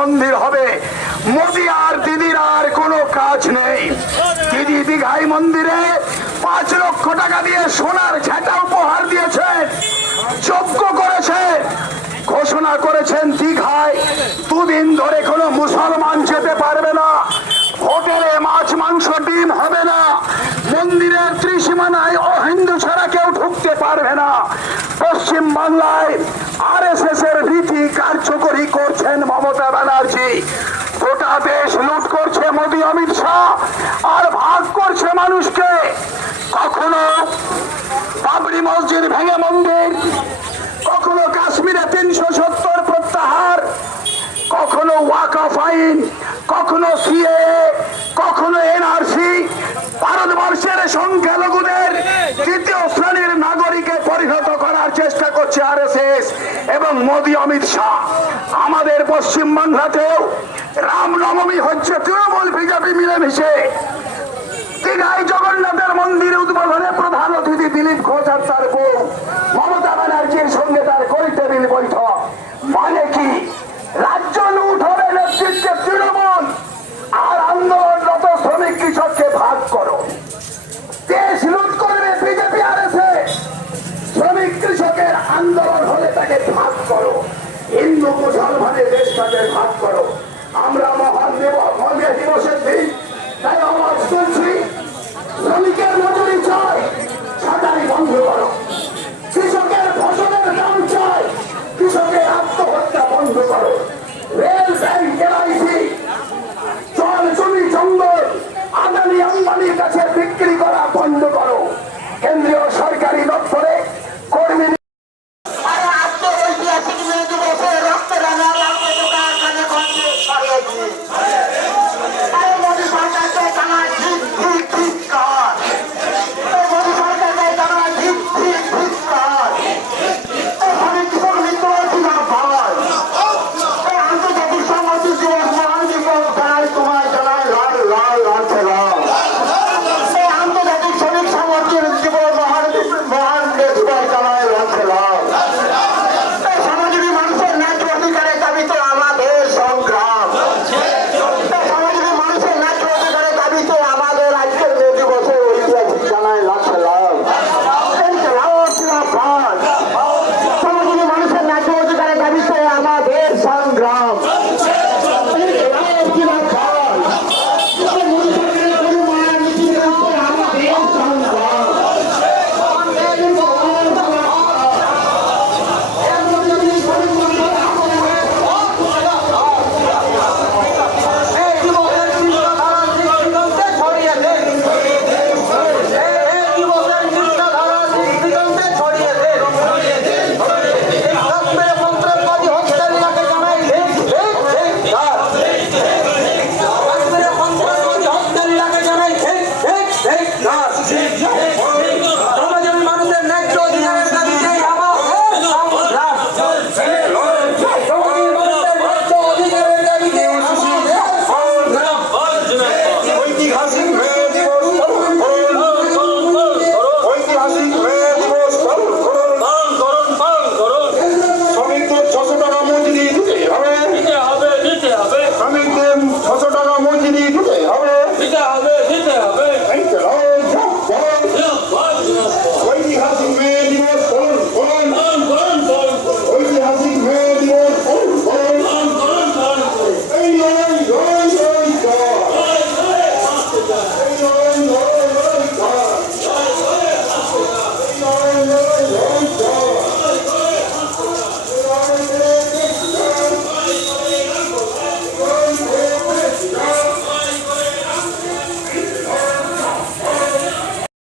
মন্দির হবে। মোদি আর দিদির আর কোনো কাজ নেই। দিদি দীঘাই মন্দিরে 5 লক্ষ টাকা দিয়ে সোনার ঝাঁটা উপহার দিয়েছেন, যজ্ঞ করেছেন, ঘোষণা করেছেন দীঘায় 2 দিন ধরে কোনো মুসলমান যেতে পারবে না, হোটেলে মাছ মাংস ডিম হবে না, মন্দিরের ত্রিসীমানায় অহিন্দু ছাড়া কেউ ঢুকতে পারবে না। পশ্চিম বাংলায় RSS এর রীতি কার্যকরী করছেন মমতা ব্যানার্জি। গোটা দেশ লুট করছে মোদী অমিত শাহ আর ভাগ করছে মানুষকে। কখনো বাবরি মসজিদ ভেঙে মন্দির, কখনো কাশ্মীরে 370 প্রত্যাহার, কখনো ওয়াকফ আইন, কখনো সিএএ, কখনো NRC। ভারতবর্ষের সংখ্যালঘুদের 3য় শ্রেণীর নাগরিকে পরিণত করার চেষ্টা করছে RSS এবং মোদী অমিত শাহ। আমাদের পশ্চিম বাংলাতেও রামনবমী হচ্ছে তৃণমূল বিজেপি মিলেমিশে। দীঘায় জগন্নাথের মন্দির উদ্বোধনে প্রধান অতিথি দিলীপ ঘোষ আর তার বউ মমতা ব্যানার্জির সঙ্গে তার করিতে বৈঠক। মানে কি